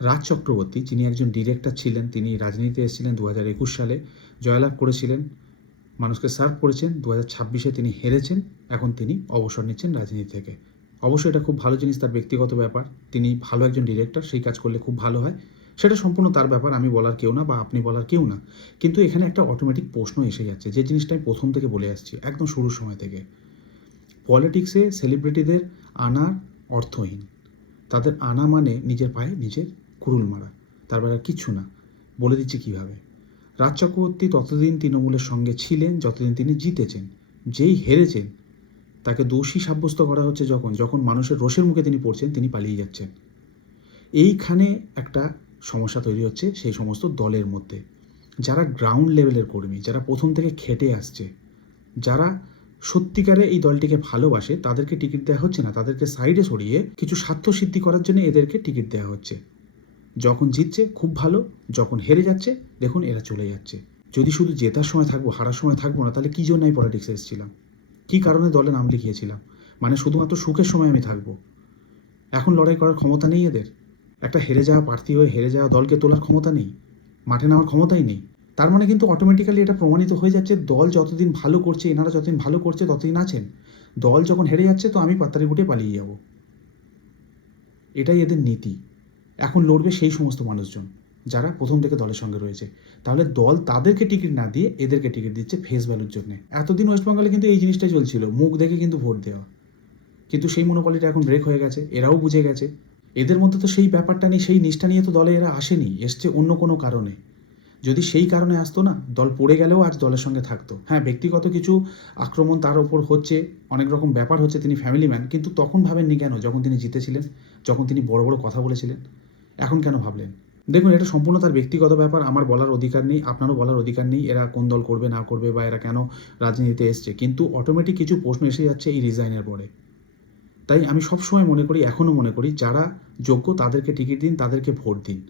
রাজ চক্রবর্তী, যিনি একজন ডিরেক্টর ছিলেন, তিনি রাজনীতিতে এসেছিলেন 2021 সালে, জয়লাভ করেছিলেন, মানুষকে সার্ভ করেছেন। 2026-এ তিনি হেরেছেন, এখন তিনি অবসর নিচ্ছেন রাজনীতি থেকে। অবশ্যই এটা খুব ভালো জিনিস, তার ব্যক্তিগত ব্যাপার। তিনি ভালো একজন ডিরেক্টর, সেই কাজ করলে খুব ভালো হয়। সেটা সম্পূর্ণ তার ব্যাপার, আমি বলার কেউ না বা আপনি বলার কেউ না। কিন্তু এখানে একটা অটোমেটিক প্রশ্ন এসে যাচ্ছে, যে জিনিসটা আমি প্রথম থেকে বলে আসছি, একদম শুরুর সময় থেকে। পলিটিক্সে সেলিব্রিটিদের আনা অর্থহীন। তাদের আনা মানে নিজের পায়ে নিজের কুড়ুল মারা, তার বেলা কিচ্ছু না। বলে দিচ্ছি কীভাবে। রাজ চক্রবর্তী ততদিন তৃণমূলের সঙ্গে ছিলেন যতদিন তিনি জিতেছেন। যেই হেরেছেন, তাকে দোষী সাব্যস্ত করা হচ্ছে যখন যখন মানুষের রোষের মুখে তিনি পড়ছেন, তিনি পালিয়ে যাচ্ছেন। এইখানে একটা সমস্যা তৈরি হচ্ছে সেই সমস্ত দলের মধ্যে, যারা গ্রাউন্ড লেভেলের কর্মী, যারা প্রথম থেকে খেটে আসছে, যারা সত্যিকারে এই দলটিকে ভালোবাসে, তাদেরকে টিকিট দেওয়া হচ্ছে না। তাদেরকে সাইডে সরিয়ে কিছু স্বার্থসিদ্ধি করার জন্য এদেরকে টিকিট দেওয়া হচ্ছে। যখন জিতছে খুব ভালো, যখন হেরে যাচ্ছে দেখুন এরা চলে যাচ্ছে। যদি শুধু জেতার সময় থাকবো, হারার সময় থাকবো না, তাহলে কী জন্য আমি পলিটিক্সে এসেছিলাম? কী কারণে দলে নাম লিখিয়েছিলাম? মানে শুধুমাত্র সুখের সময় আমি থাকবো? এখন লড়াই করার ক্ষমতা নেই এদের? একটা হেরে যাওয়া প্রার্থী হয়ে হেরে যাওয়া দলকে তোলার ক্ষমতা নেই? মাঠে নামার ক্ষমতাই নেই? তার মানে কিন্তু অটোমেটিক্যালি এটা প্রমাণিত হয়ে যাচ্ছে, দল যতদিন ভালো করছে, এনারা যতদিন ভালো করছে ততদিন আছেন। দল যখন হেরে যাচ্ছে তো আমি পাত্তারি গুটে পালিয়ে যাব। এটাই এদের নীতি। এখন লড়বে সেই সমস্ত মানুষজন যারা প্রথম থেকে দলের সঙ্গে রয়েছে। তাহলে দল তাদেরকে টিকিট না দিয়ে এদেরকে টিকিট দিচ্ছে ফেস ভ্যালুর জন্য। এতদিন ওয়েস্টবেঙ্গলে কিন্তু এই জিনিসটাই চলছিল, মুখ দেখে কিন্তু ভোট দেওয়া। কিন্তু সেই মনোপলিটা এখন ব্রেক হয়ে গেছে, এরাও বুঝে গেছে। এদের মধ্যে তো সেই ব্যাপারটা নেই, সেই নিষ্ঠা নিয়ে তো দলে এরা আসেনি, এসছে অন্য কোনো কারণে। যদি সেই কারণে আসতো না, দল পড়ে গেলেও আজ দলের সঙ্গে থাকতো। হ্যাঁ, ব্যক্তিগত কিছু আক্রমণ তার ওপর হচ্ছে, অনেক রকম ব্যাপার হচ্ছে, তিনি ফ্যামিলি ম্যান, কিন্তু তখন ভাবেননি কেন যখন তিনি জিতেছিলেন, যখন তিনি বড় বড় কথা বলেছিলেন? এখন কেন ভাবলেন? দেখুন, এটা সম্পূর্ণ তার ব্যক্তিগত ব্যাপার, আমার বলার অধিকার নেই, আপনারও বলার অধিকার নেই এরা কোন দল করবে না করবে বা এরা কেন রাজনীতিতে এসছে। কিন্তু অটোমেটিক কিছু প্রশ্ন এসে যাচ্ছে এই রিজাইনের পরে। তাই আমি সবসময় মনে করি, এখনও মনে করি, যারা যোগ্য তাদেরকে টিকিট দিন, তাদেরকে ভোট দিন।